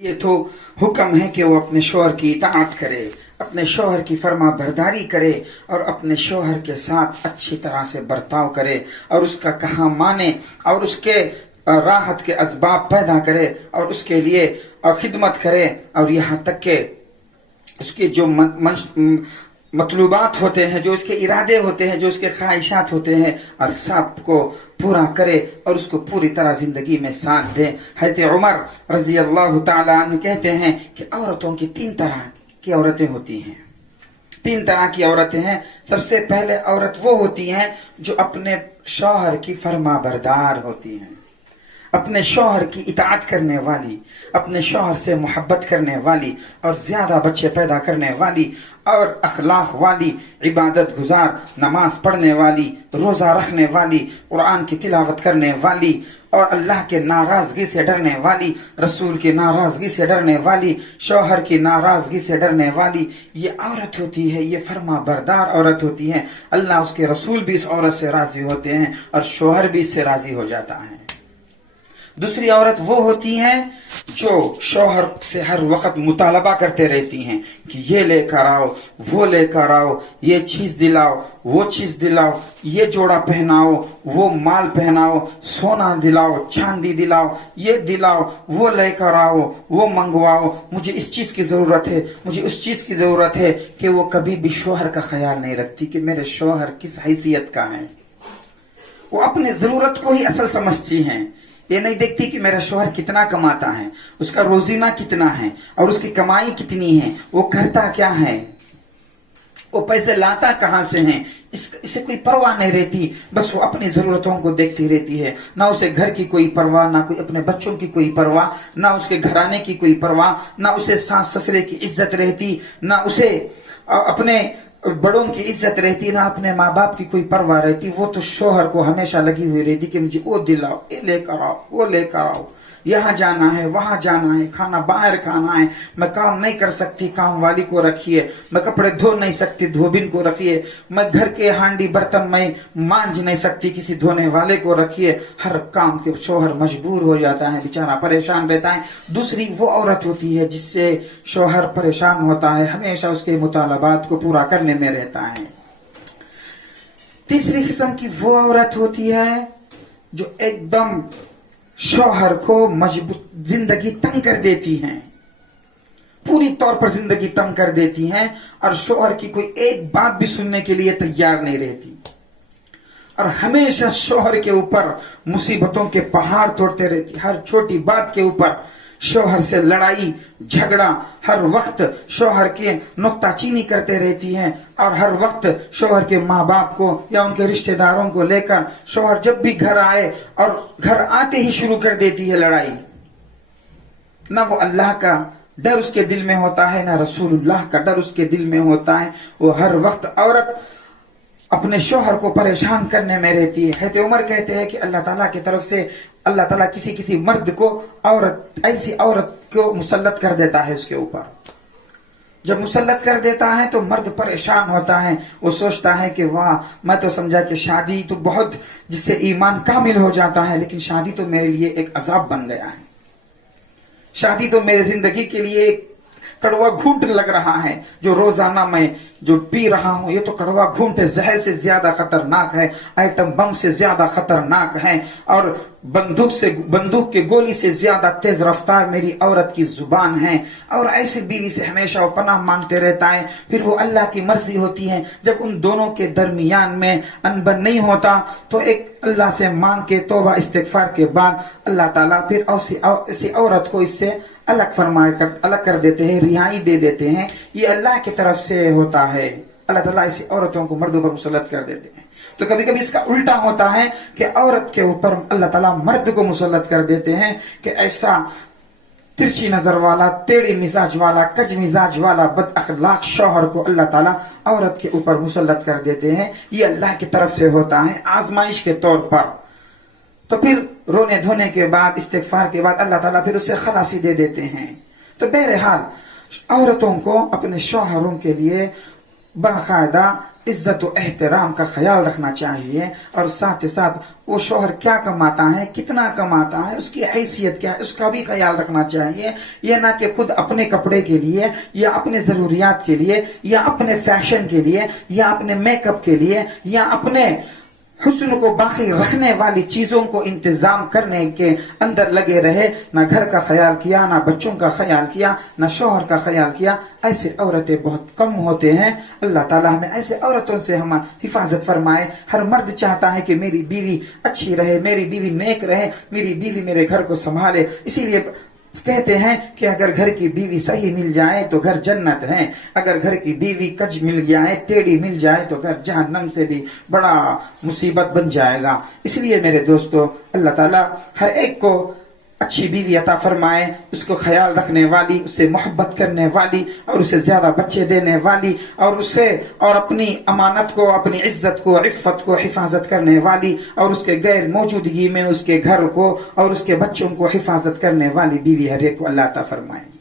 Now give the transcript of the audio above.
یہ تو حکم ہے کہ وہ اپنے شوہر کی اطاعت کرے، اپنے شوہر کی فرما برداری کرے اور اپنے شوہر کے ساتھ اچھی طرح سے برتاؤ کرے اور اس کا کہا مانے اور اس کے راحت کے اسباب پیدا کرے اور اس کے لیے خدمت کرے، اور یہاں تک کہ اس کے جو مطلوبات ہوتے ہیں، جو اس کے ارادے ہوتے ہیں، جو اس کے خواہشات ہوتے ہیں، اور سب کو پورا کرے اور اس کو پوری طرح زندگی میں ساتھ دے۔ حضرت عمر رضی اللہ تعالی عنہ کہتے ہیں کہ عورتوں کی 3 طرح کی عورتیں ہوتی ہیں، 3 طرح کی عورتیں ہیں۔ سب سے پہلے عورت وہ ہوتی ہیں جو اپنے شوہر کی فرما بردار ہوتی ہیں، اپنے شوہر کی اطاعت کرنے والی، اپنے شوہر سے محبت کرنے والی اور زیادہ بچے پیدا کرنے والی اور اخلاق والی، عبادت گزار، نماز پڑھنے والی، روزہ رکھنے والی، قرآن کی تلاوت کرنے والی اور اللہ کے ناراضگی سے ڈرنے والی، رسول کی ناراضگی سے ڈرنے والی، شوہر کی ناراضگی سے ڈرنے والی، یہ عورت ہوتی ہے، یہ فرما بردار عورت ہوتی ہے۔ اللہ اس کے رسول بھی اس عورت سے راضی ہوتے ہیں اور شوہر بھی اس سے راضی ہو جاتا ہے۔ دوسری عورت وہ ہوتی ہیں جو شوہر سے ہر وقت مطالبہ کرتے رہتی ہیں کہ یہ لے کر آؤ، وہ لے کر آؤ، یہ چیز دلاؤ، وہ چیز دلاؤ، یہ جوڑا پہناؤ، وہ مال پہناؤ، سونا دلاؤ، چاندی دلاؤ، یہ دلاؤ، وہ لے کر آؤ، وہ منگواؤ، مجھے اس چیز کی ضرورت ہے، مجھے اس چیز کی ضرورت ہے، کہ وہ کبھی بھی شوہر کا خیال نہیں رکھتی کہ میرے شوہر کس حیثیت کا ہے۔ وہ اپنی ضرورت کو ہی اصل سمجھتی ہیں، یہ نہیں دیکھتی کہ میرا شوہر کتنا کماتا ہے، اس کا روزینہ کتنا ہے اور اس کی کمائی کتنی ہے، وہ کرتا کیا ہے، وہ پیسے لاتا کہاں سے ہیں، اسے کوئی پرواہ نہیں رہتی، بس وہ اپنی ضرورتوں کو دیکھتی رہتی ہے۔ نہ اسے گھر کی کوئی پرواہ، نہ کوئی اپنے بچوں کی کوئی پرواہ، نہ اس کے گھرانے کی کوئی پرواہ، نہ اسے ساس سسرے کی عزت رہتی، نہ اسے اپنے بڑوں کی عزت رہتی، نہ اپنے ماں باپ کی کوئی پرواہ رہتی۔ وہ تو شوہر کو ہمیشہ لگی ہوئی رہتی کہ مجھے وہ دلاؤ، یہ لے کر آؤ، وہ لے کر آؤ، یہاں جانا ہے، وہاں جانا ہے، کھانا باہر کھانا ہے، میں کام نہیں کر سکتی، کام والی کو رکھیے، میں کپڑے دھو نہیں سکتی، دھوبن کو رکھیے، میں گھر کے ہانڈی برتن میں مانج نہیں سکتی، کسی دھونے والے کو رکھیے۔ ہر کام کے شوہر مجبور ہو جاتا ہے، بیچارہ پریشان رہتا ہے۔ دوسری وہ عورت ہوتی ہے جس سے شوہر پریشان ہوتا ہے، ہمیشہ اس کے مطالبات کو پورا کرنے میں رہتا ہے۔ تیسری قسم کی وہ عورت ہوتی ہے جو ایک دم شوہر کو زندگی تنگ کر دیتی ہیں، پوری طور پر زندگی تنگ کر دیتی ہیں اور شوہر کی کوئی ایک بات بھی سننے کے لیے تیار نہیں رہتی، اور ہمیشہ شوہر کے اوپر مصیبتوں کے پہاڑ توڑتے رہتی، ہر چھوٹی بات کے اوپر شوہر سے لڑائی جھگڑا، ہر وقت شوہر کے نکتہ چینی کرتے رہتی ہیں، اور ہر وقت شوہر کے ماں باپ کو یا ان کے رشتہ داروں کو لے کر شوہر جب بھی گھر آئے اور گھر آتے ہی شروع کر دیتی ہے لڑائی۔ نہ وہ اللہ کا ڈر اس کے دل میں ہوتا ہے، نہ رسول اللہ کا ڈر اس کے دل میں ہوتا ہے۔ وہ ہر وقت عورت اپنے شوہر کو پریشان کرنے میں رہتی ہے۔ حضرت عمر کہتے ہیں کہ اللہ تعالیٰ کی طرف سے اللہ تعالیٰ کسی مرد کو ایسی عورت کو مسلط کر دیتا ہے اس کے اوپر۔ جب مسلط کر دیتا ہے تو مرد پریشان ہوتا ہے، وہ سوچتا ہے کہ واہ، میں تو سمجھا کہ شادی تو بہت جس سے ایمان کامل ہو جاتا ہے، لیکن شادی تو میرے لیے ایک عذاب بن گیا ہے، شادی تو میرے زندگی کے لیے ایک کڑوا گھونٹ لگ رہا ہے، جو روزانہ میں جو پی رہا ہوں یہ تو کڑوا گھونٹ ہے، زہر سے زیادہ خطرناک ہے، ایٹم بم سے زیادہ خطرناک ہے، اور بندوق کے گولی سے زیادہ تیز رفتار میری عورت کی زبان ہے۔ اور ایسی بیوی سے ہمیشہ وہ پناہ مانگتے رہتا ہے۔ پھر وہ اللہ کی مرضی ہوتی ہے، جب ان دونوں کے درمیان میں انبن نہیں ہوتا تو ایک اللہ سے مانگ کے توبہ استغفار کے بعد اللہ تعالیٰ پھر ایسی عورت کو اس سے الگ کر دیتے ہیں، رہائی دے دیتے ہیں۔ یہ اللہ کی طرف سے ہوتا ہے، اللہ تعالیٰ ایسی عورتوں کو مردوں پر مسلط کر دیتے ہیں۔ تو کبھی کبھی اس کا الٹا ہوتا ہے کہ عورت کے اوپر اللہ تعالیٰ مرد کو مسلط کر دیتے ہیں کہ ایسا ترچی نظر والا، ٹیڑھی مزاج والا، کج مزاج والا، بد اخلاق شوہر کو اللہ تعالیٰ عورت کے اوپر مسلط کر دیتے ہیں۔ یہ اللہ کی طرف سے ہوتا ہے آزمائش کے طور پر۔ تو پھر رونے دھونے کے بعد، استغفار کے بعد اللہ تعالیٰ پھر اسے خلاصی دے دیتے ہیں۔ تو بہرحال عورتوں کو اپنے شوہروں کے لیے باقاعدہ عزت و احترام کا خیال رکھنا چاہیے، اور ساتھ ساتھ وہ شوہر کیا کماتا ہے، کتنا کماتا ہے، اس کی حیثیت کیا ہے، اس کا بھی خیال رکھنا چاہیے۔ یہ نہ کہ خود اپنے کپڑے کے لیے یا اپنے ضروریات کے لیے یا اپنے فیشن کے لیے یا اپنے میک اپ کے لیے یا اپنے حسن کو باقی رکھنے والی چیزوں کو انتظام کرنے کے اندر لگے رہے، نہ گھر کا خیال کیا، نہ بچوں کا خیال کیا، نہ شوہر کا خیال کیا۔ ایسے عورتیں بہت کم ہوتے ہیں۔ اللہ تعالیٰ ہمیں ایسے عورتوں سے ہم حفاظت فرمائے۔ ہر مرد چاہتا ہے کہ میری بیوی اچھی رہے، میری بیوی نیک رہے، میری بیوی میرے گھر کو سنبھالے۔ اسی لیے کہتے ہیں کہ اگر گھر کی بیوی صحیح مل جائے تو گھر جنت ہے، اگر گھر کی بیوی کج مل جائے، ٹیڑھی مل جائے تو گھر جہنم سے بھی بڑا مصیبت بن جائے گا۔ اس لیے میرے دوستو، اللہ تعالیٰ ہر ایک کو اچھی بیوی عطا فرمائے، اس کو خیال رکھنے والی، اس سے محبت کرنے والی، اور اسے زیادہ بچے دینے والی، اور اسے اور اپنی امانت کو، اپنی عزت کو، عفت کو حفاظت کرنے والی، اور اس کے غیر موجودگی میں اس کے گھر کو اور اس کے بچوں کو حفاظت کرنے والی بیوی ہر ایک کو اللہ عطا فرمائے۔